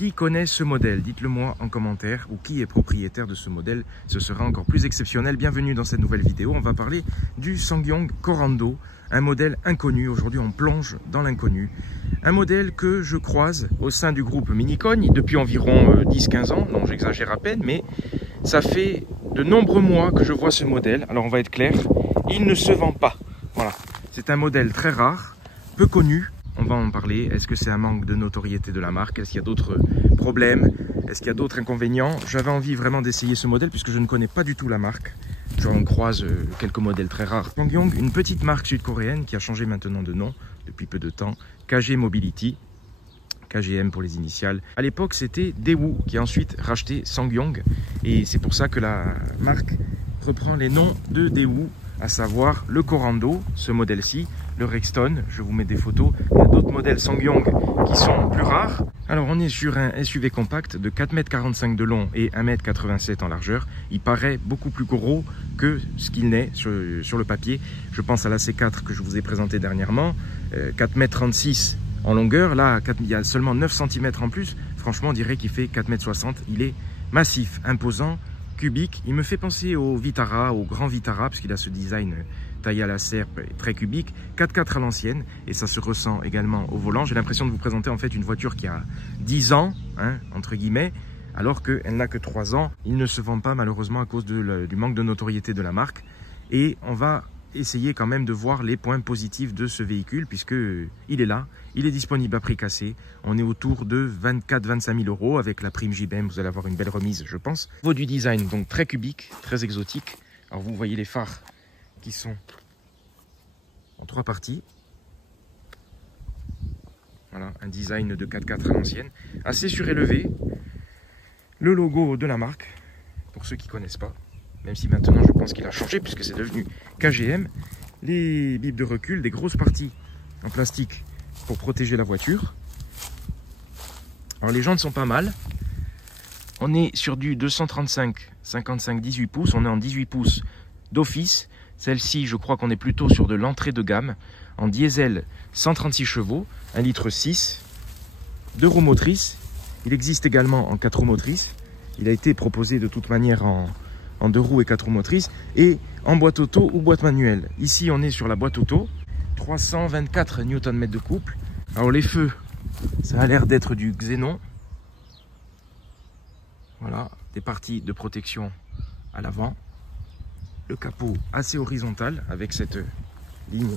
Qui connaît ce modèle? Dites-le moi en commentaire, ou qui est propriétaire de ce modèle, ce sera encore plus exceptionnel. Bienvenue dans cette nouvelle vidéo, on va parler du SsangYong Corando, un modèle inconnu. Aujourd'hui on plonge dans l'inconnu. Un modèle que je croise au sein du groupe Minicogne depuis environ 10-15 ans, non j'exagère à peine, mais ça fait de nombreux mois que je vois ce modèle. Alors on va être clair, il ne se vend pas. Voilà, c'est un modèle très rare, peu connu. On va en parler. Est-ce que c'est un manque de notoriété de la marque? Est-ce qu'il y a d'autres problèmes? Est-ce qu'il y a d'autres inconvénients? J'avais envie vraiment d'essayer ce modèle puisque je ne connais pas du tout la marque. J'en croise quelques modèles très rares. SsangYong, une petite marque sud-coréenne qui a changé maintenant de nom depuis peu de temps. KG Mobility, KGM pour les initiales. À l'époque, c'était Daewoo qui a ensuite racheté SsangYong. Et c'est pour ça que la marque reprend les noms de Daewoo, à savoir le Corando, ce modèle-ci, le Rexton, je vous mets des photos. Il y a d'autres modèles SsangYong qui sont plus rares. Alors on est sur un SUV compact de 4,45 m de long et 1,87 m en largeur. Il paraît beaucoup plus gros que ce qu'il n'est sur le papier. Je pense à la C4 que je vous ai présentée dernièrement, 4,36 m en longueur. Là, il y a seulement 9 cm en plus. Franchement, on dirait qu'il fait 4,60 m. Il est massif, imposant, cubique. Il me fait penser au Vitara, au grand Vitara, parce qu'il a ce design taillé à la serpe, très cubique, 4x4 à l'ancienne, et ça se ressent également au volant. J'ai l'impression de vous présenter en fait une voiture qui a 10 ans, hein, entre guillemets, alors qu'elle n'a que 3 ans. Il ne se vend pas malheureusement à cause du manque de notoriété de la marque, et on va essayer quand même de voir les points positifs de ce véhicule, puisque il est là, il est disponible à prix cassé. On est autour de 24-25 000 €. Avec la prime JBM, vous allez avoir une belle remise, je pense. Au niveau du design, donc très cubique, très exotique. Alors vous voyez les phares qui sont en 3 parties. Voilà, un design de 4x4 à l'ancienne, assez surélevé. Le logo de la marque, pour ceux qui ne connaissent pas, même si maintenant je pense qu'il a changé puisque c'est devenu KGM. Les bips de recul, des grosses parties en plastique pour protéger la voiture. Alors les jantes sont pas mal. On est sur du 235 55 18 pouces, on est en 18 pouces d'office. Celle-ci, je crois qu'on est plutôt sur de l'entrée de gamme. En diesel, 136 chevaux, 1,6 litre, 2 roues motrices. Il existe également en 4 roues motrices. Il a été proposé de toute manière en 2 roues et 4 roues motrices. Et en boîte auto ou boîte manuelle. Ici, on est sur la boîte auto. 324 Nm de couple. Alors les feux, ça a l'air d'être du xénon. Voilà, des parties de protection à l'avant. Le capot assez horizontal avec cette ligne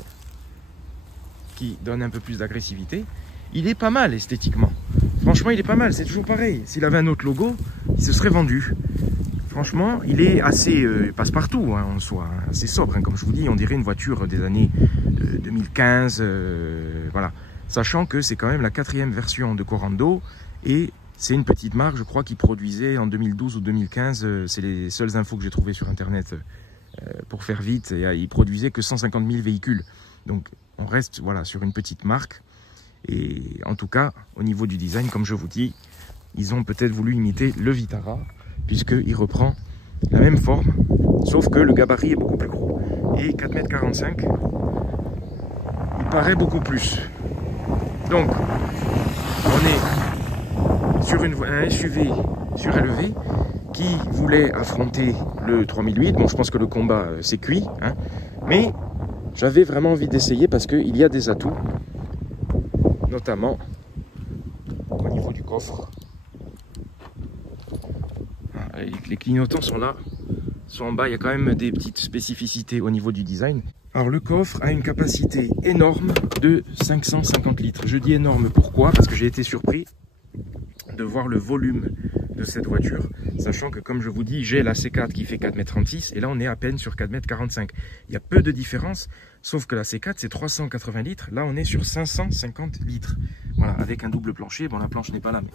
qui donne un peu plus d'agressivité. Il est pas mal esthétiquement. Franchement, il est pas mal. C'est toujours pareil. S'il avait un autre logo, il se serait vendu. Franchement, il est assez passe-partout hein, en soi, hein, assez sobre. Hein, comme je vous dis, on dirait une voiture des années 2015. Voilà. Sachant que c'est quand même la 4e version de Corando et c'est une petite marque, je crois, qui produisait en 2012 ou 2015. C'est les seules infos que j'ai trouvées sur Internet. Pour faire vite, il produisait que 150 000 véhicules. Donc on reste voilà, sur une petite marque. Et en tout cas, au niveau du design, comme je vous dis, ils ont peut-être voulu imiter le Vitara, puisqu'il reprend la même forme, sauf que le gabarit est beaucoup plus gros. Et 4,45 m, il paraît beaucoup plus. Donc, on est sur un SUV surélevé, qui voulait affronter le 3008. Bon, je pense que le combat c'est cuit, hein, mais j'avais vraiment envie d'essayer parce qu'il y a des atouts, notamment au niveau du coffre. Les clignotants sont là, sont en bas. Il y a quand même des petites spécificités au niveau du design. Alors le coffre a une capacité énorme de 550 litres. Je dis énorme pourquoi? Parce que j'ai été surpris de voir le volume de cette voiture, sachant que comme je vous dis, j'ai la C4 qui fait 4,36 m et là on est à peine sur 4,45 m. Il y a peu de différence, sauf que la C4 c'est 380 litres, là on est sur 550 litres. Voilà, avec un double plancher. Bon, la planche n'est pas là, mais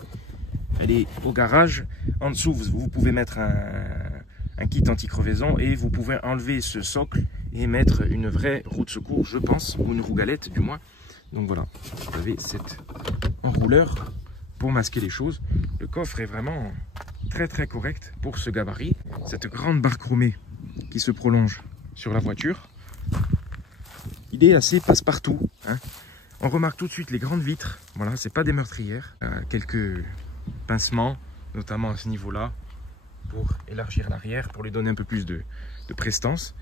elle est au garage. En dessous, vous pouvez mettre un kit anti-crevaison et vous pouvez enlever ce socle et mettre une vraie roue de secours, je pense, ou une roue galette du moins. Donc voilà, vous avez cet enrouleur pour masquer les choses. Le coffre est vraiment très correct pour ce gabarit. Cette grande barre chromée qui se prolonge sur la voiture, il est assez passe-partout, hein. On remarque tout de suite les grandes vitres. Voilà, c'est pas des meurtrières. Quelques pincement, notamment à ce niveau-là, pour élargir l'arrière, pour lui donner un peu plus de prestance.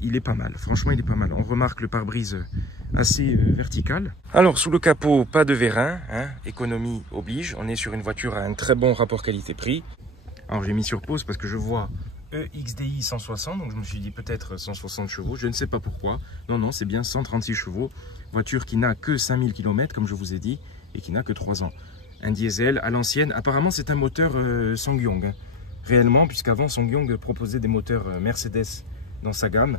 Il est pas mal, franchement il est pas mal. On remarque le pare-brise assez vertical. Alors sous le capot, pas de vérin, hein, économie oblige. On est sur une voiture à un très bon rapport qualité-prix. Alors j'ai mis sur pause parce que je vois EXDI 160, donc je me suis dit peut-être 160 chevaux, je ne sais pas pourquoi. Non, non, c'est bien 136 chevaux. Voiture qui n'a que 5000 km, comme je vous ai dit, et qui n'a que 3 ans. Un diesel à l'ancienne. Apparemment c'est un moteur SsangYong, hein, réellement, puisqu'avant SsangYong proposait des moteurs Mercedes dans sa gamme,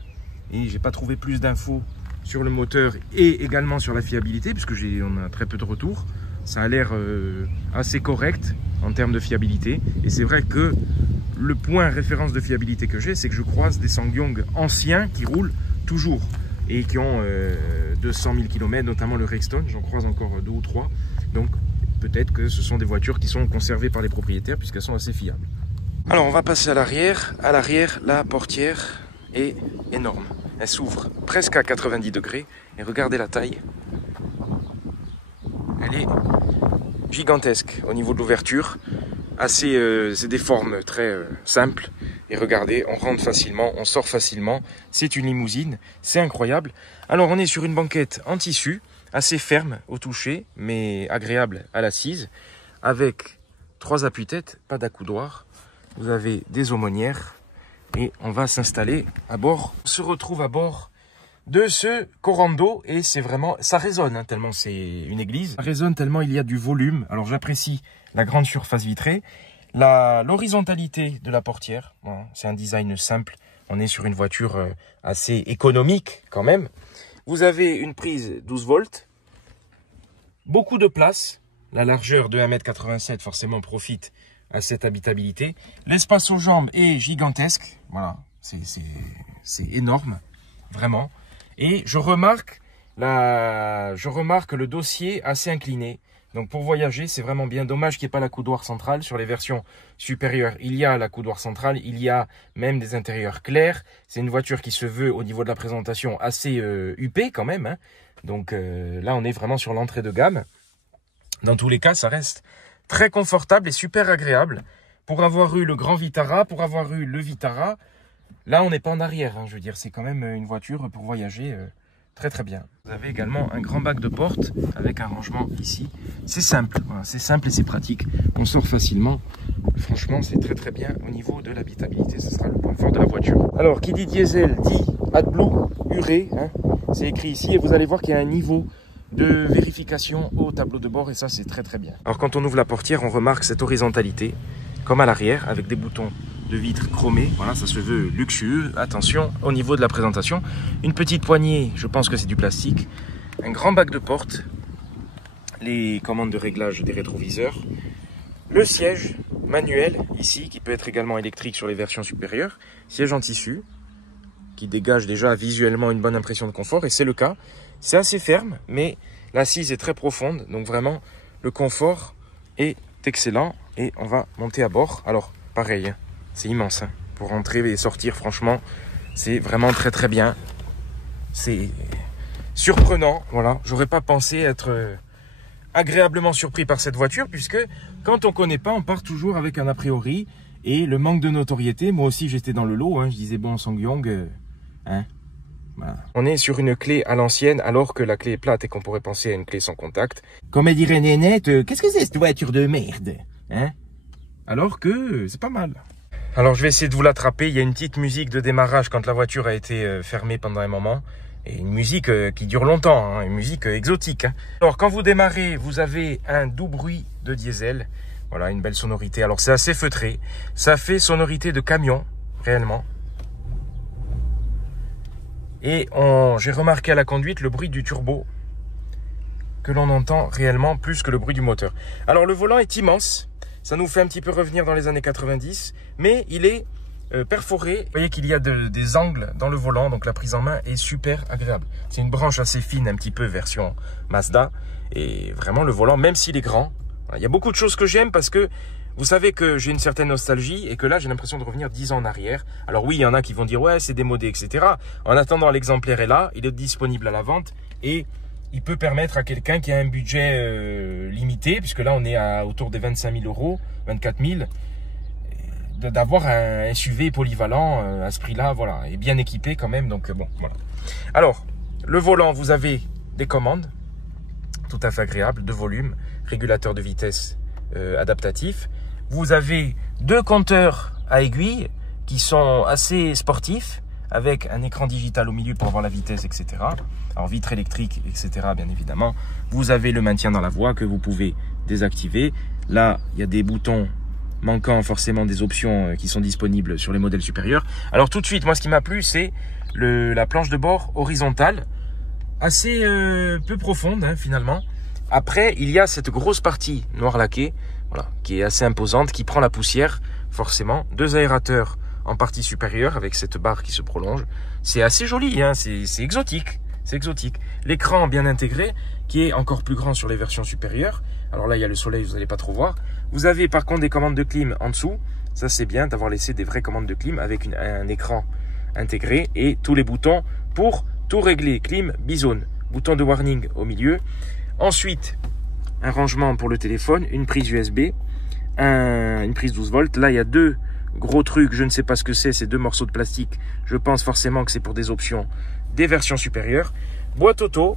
et j'ai pas trouvé plus d'infos sur le moteur et également sur la fiabilité, puisque on a très peu de retours. Ça a l'air assez correct en termes de fiabilité, et c'est vrai que le point référence de fiabilité que j'ai, c'est que je croise des SsangYong anciens qui roulent toujours et qui ont 200 000 km, notamment le Rexton, j'en croise encore 2 ou 3, donc peut-être que ce sont des voitures qui sont conservées par les propriétaires puisqu'elles sont assez fiables. Alors on va passer à l'arrière. À l'arrière, la portière est énorme. Elle s'ouvre presque à 90 degrés. Et regardez la taille. Elle est gigantesque au niveau de l'ouverture. C'est des formes très simples. Et regardez, on rentre facilement, on sort facilement. C'est une limousine, c'est incroyable. Alors on est sur une banquette en tissu, assez ferme au toucher, mais agréable à l'assise. Avec 3 appuis-têtes, pas d'accoudoir. Vous avez des aumônières. Et on va s'installer à bord. On se retrouve à bord de ce Corando et c'est vraiment, ça résonne hein, tellement c'est une église. Ça résonne tellement il y a du volume. Alors j'apprécie la grande surface vitrée, l'horizontalité de la portière. Voilà, c'est un design simple. On est sur une voiture assez économique quand même. Vous avez une prise 12 volts, beaucoup de place. La largeur de 1,87 m forcément profite à cette habitabilité. L'espace aux jambes est gigantesque. Voilà, c'est énorme, vraiment. Et je remarque le dossier assez incliné. Donc pour voyager, c'est vraiment bien. Dommage qu'il n'y ait pas l'accoudoir central. Sur les versions supérieures, il y a l'accoudoir central. Il y a même des intérieurs clairs. C'est une voiture qui se veut, au niveau de la présentation, assez huppée quand même, hein. Donc là, on est vraiment sur l'entrée de gamme. Dans tous les cas, ça reste très confortable et super agréable. Pour avoir eu le Grand Vitara, pour avoir eu le Vitara, là on n'est pas en arrière, hein, je veux dire, c'est quand même une voiture pour voyager très très bien. Vous avez également un grand bac de porte avec un rangement ici. C'est simple, voilà, c'est simple et c'est pratique. On sort facilement. Franchement, c'est très très bien au niveau de l'habitabilité. Ce sera le point fort de la voiture. Alors, qui dit diesel dit AdBlue, urée, hein, c'est écrit ici et vous allez voir qu'il y a un niveau de vérification au tableau de bord et ça c'est très très bien. Alors quand on ouvre la portière, on remarque cette horizontalité comme à l'arrière avec des boutons de vitre chromés. Voilà, ça se veut luxueux. Attention au niveau de la présentation, une petite poignée, je pense que c'est du plastique, un grand bac de porte, les commandes de réglage des rétroviseurs, le siège manuel ici qui peut être également électrique sur les versions supérieures, siège en tissu qui dégage déjà visuellement une bonne impression de confort et c'est le cas. C'est assez ferme, mais l'assise est très profonde. Donc vraiment, le confort est excellent. Et on va monter à bord. Alors, pareil, c'est immense. Hein. Pour rentrer et sortir, franchement, c'est vraiment très très bien. C'est surprenant. Voilà, j'aurais pas pensé être agréablement surpris par cette voiture. Puisque quand on connaît pas, on part toujours avec un a priori. Et le manque de notoriété, moi aussi j'étais dans le lot. Hein. Je disais, bon, SsangYong, hein. Voilà. On est sur une clé à l'ancienne alors que la clé est plate et qu'on pourrait penser à une clé sans contact. Comme elle dirait Nénette, qu'est-ce que c'est cette voiture de merde, hein? Alors que c'est pas mal. Alors je vais essayer de vous l'attraper. Il y a une petite musique de démarrage quand la voiture a été fermée pendant un moment. Et une musique qui dure longtemps, hein, une musique exotique. Hein. Alors quand vous démarrez, vous avez un doux bruit de diesel. Voilà, une belle sonorité. Alors c'est assez feutré. Ça fait sonorité de camion, réellement. Et j'ai remarqué à la conduite le bruit du turbo que l'on entend réellement plus que le bruit du moteur. Alors le volant est immense, ça nous fait un petit peu revenir dans les années 90, mais il est perforé. Vous voyez qu'il y a des angles dans le volant, donc la prise en main est super agréable. C'est une branche assez fine, un petit peu version Mazda, et vraiment le volant, même s'il est grand, il y a beaucoup de choses que j'aime parce que vous savez que j'ai une certaine nostalgie et que là, j'ai l'impression de revenir 10 ans en arrière. Alors oui, il y en a qui vont dire « ouais, c'est démodé, etc. » En attendant, l'exemplaire est là, il est disponible à la vente et il peut permettre à quelqu'un qui a un budget limité, puisque là on est autour des 25 000 euros, 24 000, d'avoir un SUV polyvalent à ce prix-là, voilà, et bien équipé quand même, donc bon, voilà. Alors, le volant, vous avez des commandes, tout à fait agréables, de volume, régulateur de vitesse adaptatif. Vous avez 2 compteurs à aiguille qui sont assez sportifs, avec un écran digital au milieu pour voir la vitesse, etc. Alors, vitre électrique, etc., bien évidemment. Vous avez le maintien dans la voie que vous pouvez désactiver. Là, il y a des boutons manquant forcément des options qui sont disponibles sur les modèles supérieurs. Alors, tout de suite, moi, ce qui m'a plu, c'est la planche de bord horizontale, assez peu profonde, hein, finalement. Après, il y a cette grosse partie noir laqué, voilà, qui est assez imposante, qui prend la poussière, forcément. 2 aérateurs en partie supérieure avec cette barre qui se prolonge. C'est assez joli, hein, c'est exotique. C'est exotique. L'écran bien intégré, qui est encore plus grand sur les versions supérieures. Alors là, il y a le soleil, vous n'allez pas trop voir. Vous avez par contre des commandes de clim en dessous. Ça, c'est bien d'avoir laissé des vraies commandes de clim avec un écran intégré et tous les boutons pour tout régler. Clim, bizone, bouton de warning au milieu. Ensuite, un rangement pour le téléphone, une prise USB, une prise 12 volts. Là, il y a 2 gros trucs, je ne sais pas ce que c'est, ces 2 morceaux de plastique. Je pense forcément que c'est pour des options des versions supérieures. Boîte auto,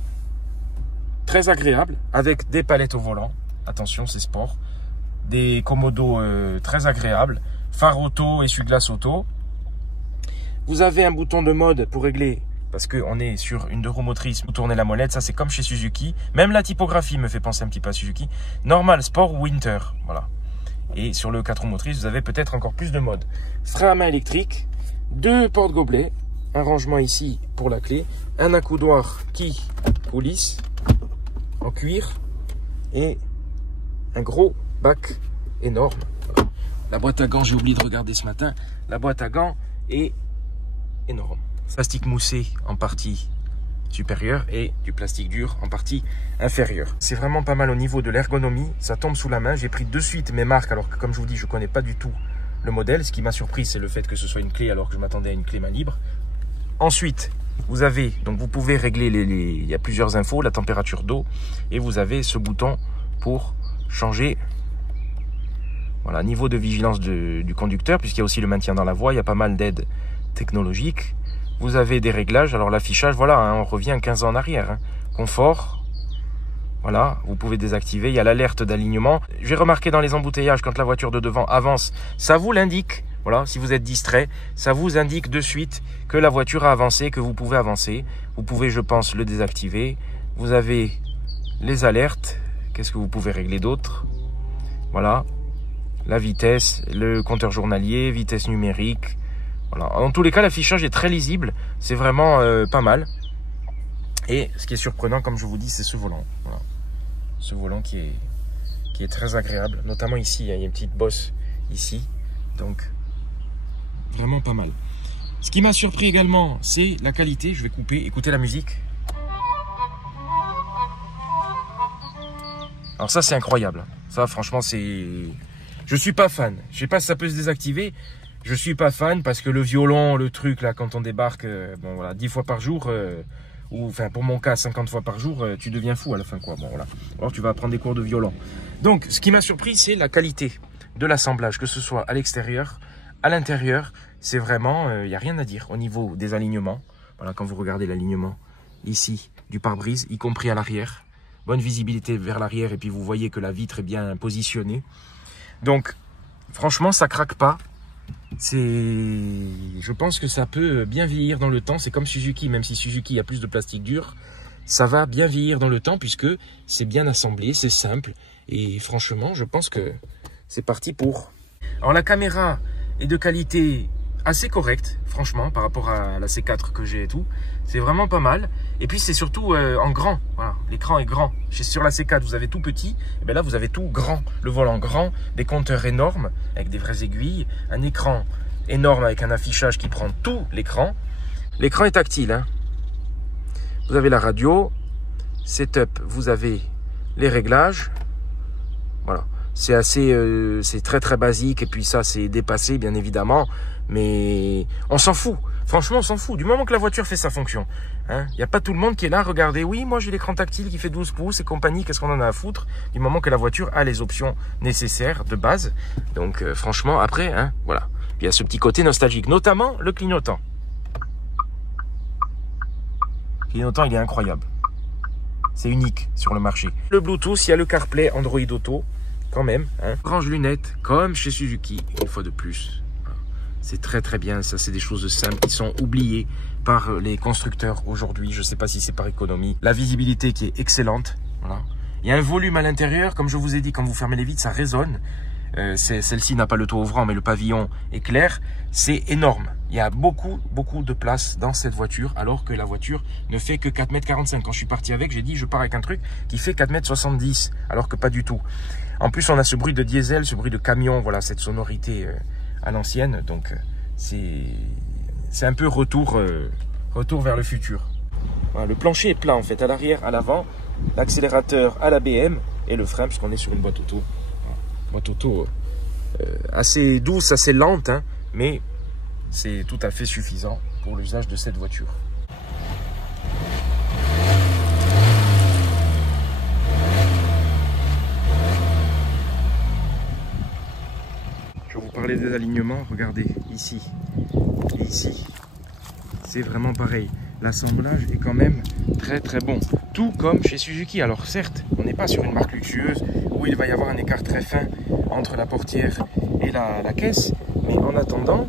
très agréable, avec des palettes au volant. Attention, c'est sport. Des commodos très agréables. Phare auto, essuie-glace auto. Vous avez un bouton de mode pour régler, parce qu'on est sur une 2 roues motrices, vous tournez la molette, ça c'est comme chez Suzuki. Même la typographie me fait penser un petit peu à Suzuki. Normal, sport ou winter, voilà. Et sur le 4 roues motrices, vous avez peut-être encore plus de modes. Frein à main électrique, 2 porte-gobelets, un rangement ici pour la clé, un accoudoir qui coulisse en cuir et un gros bac énorme. Voilà. La boîte à gants, j'ai oublié de regarder ce matin, la boîte à gants est énorme. Plastique moussé en partie supérieure et du plastique dur en partie inférieure. C'est vraiment pas mal au niveau de l'ergonomie, ça tombe sous la main. J'ai pris de suite mes marques alors que, comme je vous dis, je connais pas du tout le modèle. Ce qui m'a surpris, c'est le fait que ce soit une clé alors que je m'attendais à une clé main libre. Ensuite, vous avez, donc vous pouvez régler il y a plusieurs infos, la température d'eau, et vous avez ce bouton pour changer, voilà, niveau de vigilance du conducteur, puisqu'il y a aussi le maintien dans la voie, il y a pas mal d'aides technologiques. Vous avez des réglages, alors l'affichage, voilà, hein, on revient 15 ans en arrière, hein. Confort, voilà, vous pouvez désactiver, il y a l'alerte d'alignement. J'ai remarqué dans les embouteillages, quand la voiture de devant avance, ça vous l'indique, voilà, si vous êtes distrait, ça vous indique de suite que la voiture a avancé, que vous pouvez avancer. Vous pouvez, je pense, le désactiver. Vous avez les alertes, qu'est-ce que vous pouvez régler d'autre? Voilà, la vitesse, le compteur journalier, vitesse numérique. Voilà. En tous les cas, l'affichage est très lisible, c'est vraiment pas mal. Et ce qui est surprenant, comme je vous dis, c'est ce volant. Voilà. Ce volant qui est très agréable, notamment ici, il y a une petite bosse ici, donc vraiment pas mal. Ce qui m'a surpris également, c'est la qualité. Je vais couper, écouter la musique. Alors ça, c'est incroyable. Ça, franchement, c'est... Je suis pas fan. Je sais pas si ça peut se désactiver. Je suis pas fan parce que le violon, le truc là, quand on débarque, bon voilà, 10 fois par jour, ou enfin pour mon cas 50 fois par jour, tu deviens fou à la fin quoi. Bon voilà. Alors tu vas prendre des cours de violon. Donc ce qui m'a surpris, c'est la qualité de l'assemblage, que ce soit à l'extérieur, à l'intérieur. C'est vraiment, il n'y a rien à dire au niveau des alignements. Voilà, quand vous regardez l'alignement ici du pare-brise, y compris à l'arrière. Bonne visibilité vers l'arrière et puis vous voyez que la vitre est bien positionnée. Donc franchement, ça craque pas. Je pense que ça peut bien vieillir dans le temps. C'est comme Suzuki, même si Suzuki a plus de plastique dur, ça va bien vieillir dans le temps puisque c'est bien assemblé, c'est simple. Et franchement, je pense que c'est parti pour. Alors la caméra est de qualité assez correcte, franchement, par rapport à la C4 que j'ai et tout. C'est vraiment pas mal. Et puis c'est surtout en grand. Voilà, l'écran est grand. Sur la C4, vous avez tout petit. Et bien là, vous avez tout grand. Le volant grand, des compteurs énormes avec des vraies aiguilles, un écran énorme avec un affichage qui prend tout l'écran. L'écran est tactile, hein. Vous avez la radio, setup, vous avez les réglages. Voilà. c'est assez, c'est très très basique. Et puis ça, c'est dépassé, bien évidemment. Mais on s'en fout. Franchement, on s'en fout. Du moment que la voiture fait sa fonction. Il n'y a pas tout le monde qui est là. Regardez, oui, moi j'ai l'écran tactile qui fait 12 pouces et compagnie. Qu'est-ce qu'on en a à foutre? Du moment que la voiture a les options nécessaires de base. Donc franchement, après, voilà. Il y a ce petit côté nostalgique, notamment le clignotant. Le clignotant, il est incroyable. C'est unique sur le marché. Le Bluetooth, il y a le CarPlay, Android Auto, quand même. Range lunettes, comme chez Suzuki, une fois de plus. C'est très très bien, ça c'est des choses simples qui sont oubliées par les constructeurs aujourd'hui. Je ne sais pas si c'est par économie. La visibilité qui est excellente. Voilà. Il y a un volume à l'intérieur, comme je vous ai dit, quand vous fermez les vitres, ça résonne. Celle-ci n'a pas le toit ouvrant, mais le pavillon est clair. C'est énorme. Il y a beaucoup de place dans cette voiture, alors que la voiture ne fait que 4,45 m. Quand je suis parti avec, j'ai dit je pars avec un truc qui fait 4,70 m, alors que pas du tout. En plus, on a ce bruit de diesel, ce bruit de camion, voilà, cette sonorité à l'ancienne. Donc, c'est un peu retour vers le futur. Voilà, le plancher est plat en fait, à l'arrière, à l'avant, l'accélérateur à la BM et le frein, puisqu'on est sur une boîte auto. Boîte auto assez douce, assez lente, mais c'est tout à fait suffisant pour l'usage de cette voiture. Je vais vous parler des alignements. Regardez, ici et ici. C'est vraiment pareil. L'assemblage est quand même très très bon. Tout comme chez Suzuki. Alors certes, on n'est pas sur une marque luxueuse où il va y avoir un écart très fin entre la portière et la caisse. Mais en attendant,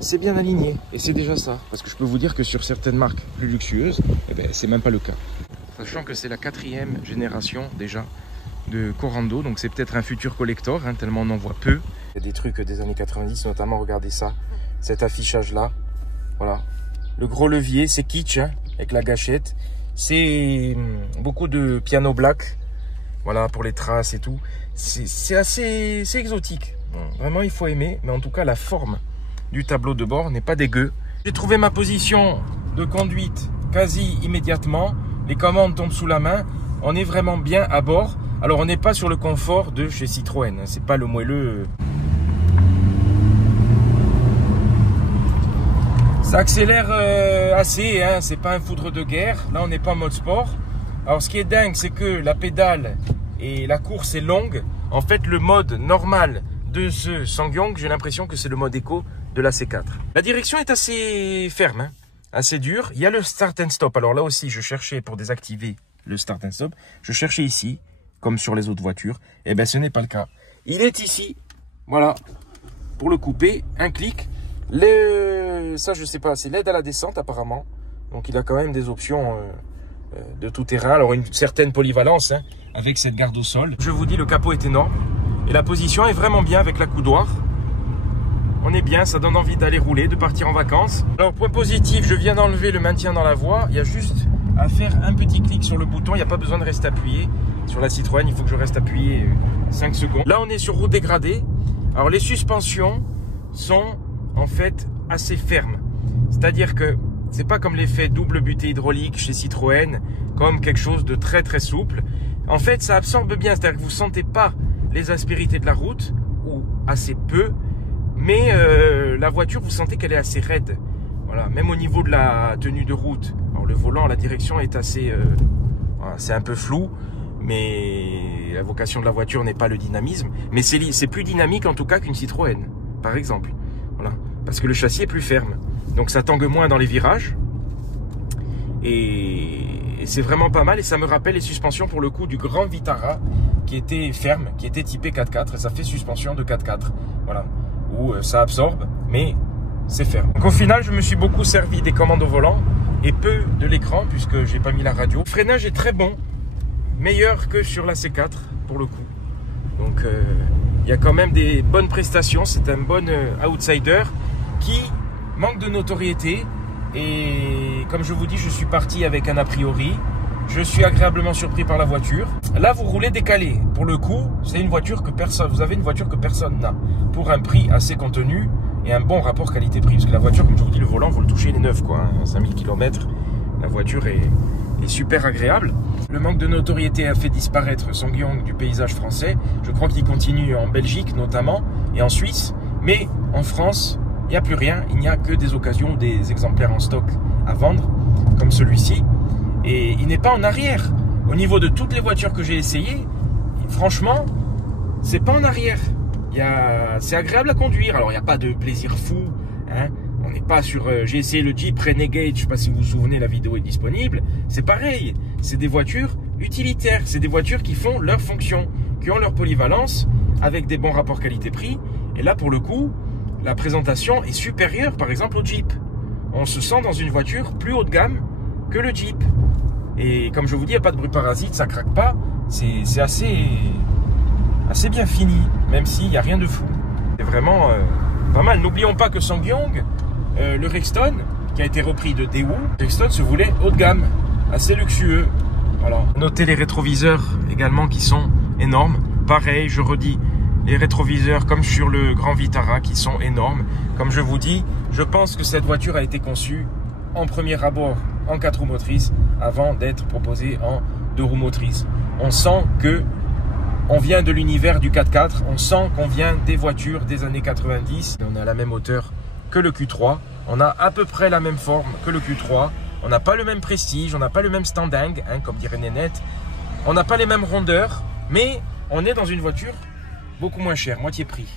c'est bien aligné. Et c'est déjà ça. Parce que je peux vous dire que sur certaines marques plus luxueuses, c'est même pas le cas. Sachant que c'est la 4e génération déjà de Corando. Donc c'est peut-être un futur collector, tellement on en voit peu. Il y a des trucs des années 90, notamment, regardez ça. Cet affichage-là. Voilà. Le gros levier, c'est kitsch, avec la gâchette. C'est beaucoup de piano black. Voilà, pour les traces et tout. C'est assez exotique. Vraiment, il faut aimer. Mais en tout cas, la forme du tableau de bord n'est pas dégueu. J'ai trouvé ma position de conduite quasi immédiatement. Les commandes tombent sous la main. On est vraiment bien à bord. Alors, on n'est pas sur le confort de chez Citroën. C'est pas le moelleux. Ça accélère assez, c'est pas un foudre de guerre. Là, on n'est pas en mode sport. Alors, ce qui est dingue, c'est que la pédale et la course est longue. En fait, le mode normal de ce SsangYong, j'ai l'impression que c'est le mode éco de la C4. La direction est assez ferme, assez dure. Il y a le start and stop. Alors là aussi, je cherchais pour désactiver le start and stop. Je cherchais ici, comme sur les autres voitures. Eh bien, ce n'est pas le cas. Il est ici. Voilà. Pour le couper, un clic. Ça, je sais pas, c'est l'aide à la descente apparemment. Donc, il a quand même des options de tout terrain. Alors, une certaine polyvalence avec cette garde au sol. Je vous dis, le capot est énorme. Et la position est vraiment bien avec la coudoir. On est bien, ça donne envie d'aller rouler, de partir en vacances. Alors, point positif, je viens d'enlever le maintien dans la voie. Il y a juste à faire un petit clic sur le bouton. Il n'y a pas besoin de rester appuyé. Sur la Citroën, il faut que je reste appuyé 5 secondes. Là, on est sur route dégradée. Alors, les suspensions sont en fait assez ferme, c'est-à-dire que c'est pas comme l'effet double butée hydraulique chez Citroën, comme quelque chose de très très souple. En fait, ça absorbe bien, c'est-à-dire que vous sentez pas les aspérités de la route, ou assez peu, mais la voiture, vous sentez qu'elle est assez raide. Voilà, même au niveau de la tenue de route. Alors le volant, la direction est assez, voilà, c'est un peu flou, mais la vocation de la voiture n'est pas le dynamisme, mais c'est plus dynamique en tout cas qu'une Citroën, par exemple. Voilà, parce que le châssis est plus ferme, donc ça tangue moins dans les virages et c'est vraiment pas mal. Et ça me rappelle les suspensions pour le coup du Grand Vitara qui était ferme, qui était typé 4x4 et ça fait suspension de 4x4, voilà, où ça absorbe mais c'est ferme. Donc au final, je me suis beaucoup servi des commandes au volant et peu de l'écran puisque j'ai pas mis la radio. Le freinage est très bon, meilleur que sur la C4 pour le coup. Donc il y a quand même des bonnes prestations. C'est un bon outsider qui manque de notoriété. Et comme je vous dis, je suis parti avec un a priori. Je suis agréablement surpris par la voiture. Là, vous roulez décalé. Pour le coup, c'est une voiture que personne. Vous avez une voiture que personne n'a. Pour un prix assez contenu et un bon rapport qualité-prix. Parce que la voiture, comme je vous dis, le volant, vous le touchez, il est neuf, quoi. 5000 km. La voiture est super agréable. Le manque de notoriété a fait disparaître Sangyong du paysage français. Je crois qu'il continue en Belgique notamment et en Suisse. Mais en France, il n'y a plus rien. Il n'y a que des occasions, des exemplaires en stock à vendre, comme celui-ci. Et il n'est pas en arrière. Au niveau de toutes les voitures que j'ai essayées, franchement, c'est pas en arrière. C'est agréable à conduire. Alors, il n'y a pas de plaisir fou. Hein. On n'est pas sur... j'ai essayé le Jeep Renegade. Je ne sais pas si vous vous souvenez, la vidéo est disponible. C'est pareil. C'est des voitures utilitaires. C'est des voitures qui font leur fonction, qui ont leur polyvalence, avec des bons rapports qualité-prix. Et là, pour le coup, la présentation est supérieure, par exemple, au Jeep. On se sent dans une voiture plus haut de gamme que le Jeep. Et comme je vous dis, il n'y a pas de bruit parasite, ça craque pas. C'est assez bien fini, même s'il n'y a rien de fou. C'est vraiment pas mal. N'oublions pas que Sangyong, le Rexton, qui a été repris de Daewoo, Rexton se voulait haut de gamme, assez luxueux. Voilà. Notez les rétroviseurs également qui sont énormes. Pareil, je redis, les rétroviseurs comme sur le Grand Vitara qui sont énormes. Comme je vous dis, je pense que cette voiture a été conçue en premier abord en 4 roues motrices avant d'être proposée en 2 roues motrices. On sent que on vient de l'univers du 4x4, on sent qu'on vient des voitures des années 90. On a la même hauteur que le Q3, on a à peu près la même forme que le Q3, on n'a pas le même prestige, on n'a pas le même standing, hein, comme dirait Nénette, on n'a pas les mêmes rondeurs, mais on est dans une voiture beaucoup moins chère, moitié prix.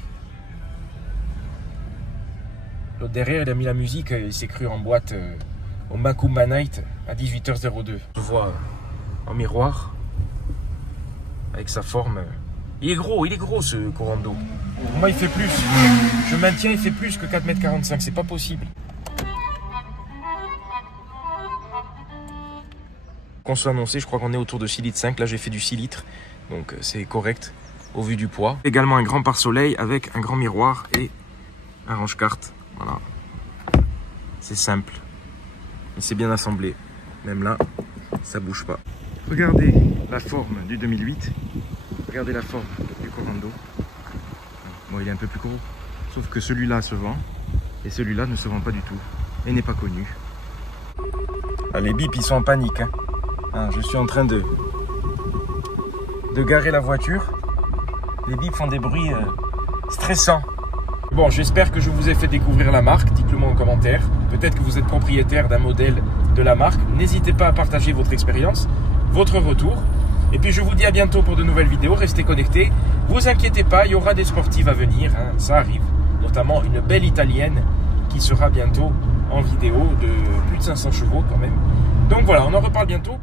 L'autre derrière, il a mis la musique, il s'est cru en boîte au Macumba Night à 18h02. Je vois en miroir, avec sa forme. Il est gros ce Corando. Pour moi, il fait plus. Je maintiens, il fait plus que 4,45 m, c'est pas possible. Qu'on soit annoncé, je crois qu'on est autour de 6,5 litres. Là, j'ai fait du 6 litres, donc c'est correct au vu du poids. Également un grand pare-soleil avec un grand miroir et un range-carte. Voilà. C'est simple. Mais c'est bien assemblé. Même là, ça bouge pas. Regardez la forme du 2008. Regardez la forme du Corando. Bon, il est un peu plus gros. Sauf que celui-là se vend. Et celui-là ne se vend pas du tout. Et n'est pas connu. Ah, les bips, ils sont en panique. Hein. Ah, je suis en train de garer la voiture. Les bips font des bruits stressants. Bon, j'espère que je vous ai fait découvrir la marque. Dites-le moi en commentaire. Peut-être que vous êtes propriétaire d'un modèle de la marque. N'hésitez pas à partager votre expérience, votre retour. Et puis je vous dis à bientôt pour de nouvelles vidéos. Restez connectés. Vous inquiétez pas, il y aura des sportives à venir. Hein, ça arrive. Notamment une belle italienne qui sera bientôt en vidéo de plus de 500 chevaux quand même. Donc voilà, on en reparle bientôt.